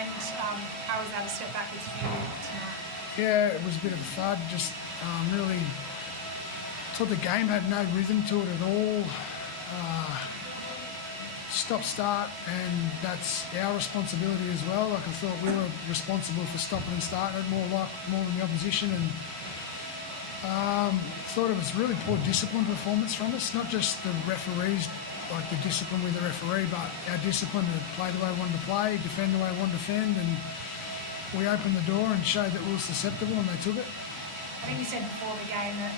end. How was that a step backwards for you tonight? Yeah, it was a bit of a thud. Just really thought the game had no rhythm to it at all. Stop start, and that's our responsibility as well. Like I thought we were responsible for stopping and starting it more than the opposition, and thought it was really poor discipline performance from us. Not just the referees, like the discipline with the referee, but our discipline to play the way we wanted to play, defend the way we wanted to defend, and we opened the door and showed that we were susceptible, and they took it. I think you said before the game that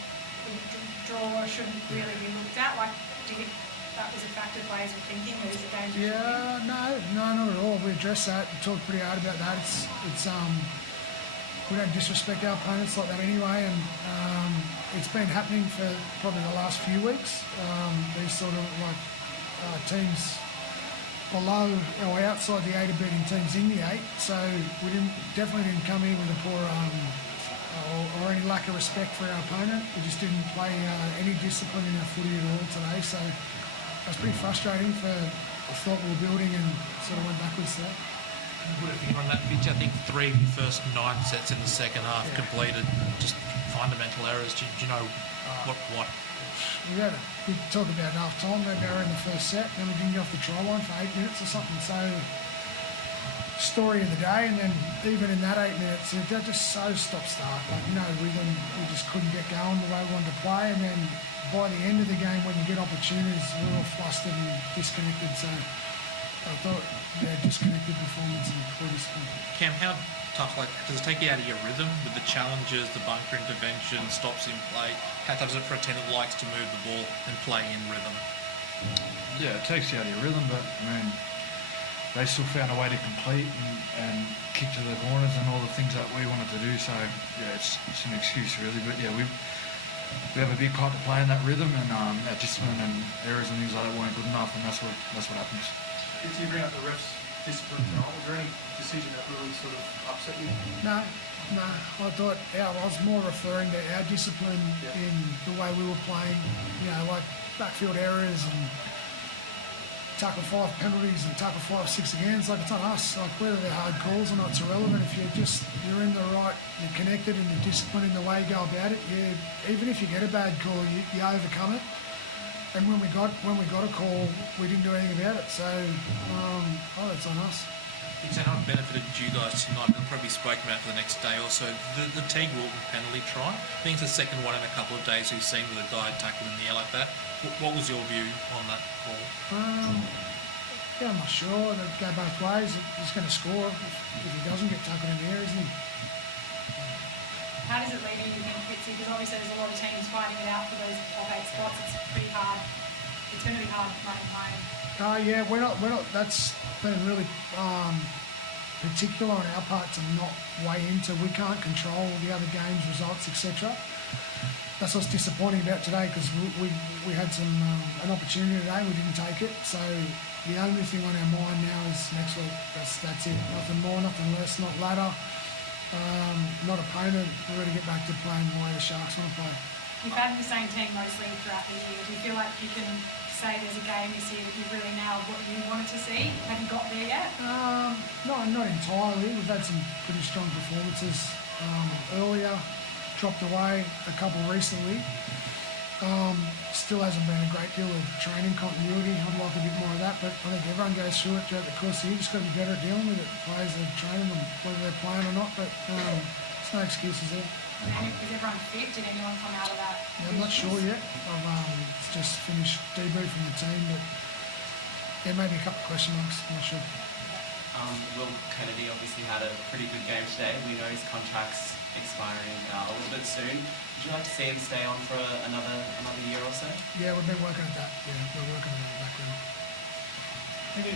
the draw shouldn't really be looked at. Like, do you think that was a factor players were thinking? That is a danger? Yeah, no, not at all. We addressed that. We talked pretty hard about that. It's we don't disrespect our opponents like that anyway, and it's been happening for probably the last few weeks. These sort of like teams below or outside the 8 are beating teams in the 8, so we definitely didn't come in with a poor or any lack of respect for our opponent. We just didn't play any discipline in our footy at all today, so it was pretty frustrating for the thought we were building and sort of went backwards there. Put a finger on that, Fitzy. I think 3 of your first 9 sets in the second half completed just fundamental errors. Do you know what? We talked about half time, maybe error in the first set, then we didn't get off the try line for 8 minutes or something. So, story of the day, and then even in that 8 minutes, they're just so stop-start, like no rhythm. We just couldn't get going the way we wanted to play, and then by the end of the game, when you get opportunities, we're all flustered and disconnected. So, I thought, disconnected performance and poor discipline. Cam, how tough, does it take you out of your rhythm with the challenges, the bunker intervention, stops in play? How tough is it for a team that likes to move the ball and play in rhythm? Yeah, it takes you out of your rhythm, but I mean, they still found a way to complete and kick to the corners and all the things that we wanted to do. So yeah, it's an excuse really, but yeah, we have a big part to play in that rhythm, and our discipline and errors and things like that weren't good enough, and that's what happens. Did you bring up the refs' discipline tonight? Was there any decision that really sort of upset you? No. I thought I was more referring to our discipline in the way we were playing, like backfield errors and tackle 5 penalties and tackle 5 6 agains. Like, it's on us. Like, whether they're hard calls or not, it's irrelevant. If you're in the right, you're connected and you're disciplined in the way you go about it. Even if you get a bad call, you overcome it. And when we got a call, we didn't do anything about it. So, that's on us. It's how it benefited you guys tonight. We'll probably spoke about for the next day or so. The Teague Walton penalty try. I think it's the second one in a couple of days we've seen with a guy tackled in the air like that. What was your view on that call? I'm not sure. They'll go both ways. He's going to score if he doesn't get tackled in the air, isn't he? How does it leave you think, Fitzy? Because obviously there's a lot of teams fighting it out for those top 8 spots. It's pretty hard. It's going to be hard running home. Yeah, we're not. That's been really particular on our part to not weigh into. We can't control the other games, results, etc. That's what's disappointing about today, because we had an opportunity today, we didn't take it. So the only thing on our mind now is next week. That's it. Nothing more, nothing less. Not ladder, not opponent. We're ready to get back to playing the way the Sharks want to play. You've had the same team mostly throughout the year. Do you feel like you can say there's a game this year that you've really nailed what you wanted to see? Have you got there yet? Not entirely. We've had some pretty strong performances earlier, dropped away a couple recently. Still hasn't been a great deal of training continuity. I'd like a bit more of that, but I think everyone goes through it throughout the course of the year. Just got to be better at dealing with it. Players are training them, whether they're playing or not, but there's no excuses there. Is everyone fit? Did anyone come out of that? Yeah, I'm not sure yet. I've just finished debriefing the team, but there may be a couple of question marks. I'm not sure. Will Kennedy obviously had a pretty good game today. We know his contract's expiring a little bit soon. Would you like to see him stay on for another year or so? Yeah, we've been working at that. Yeah, we're working on it in the background.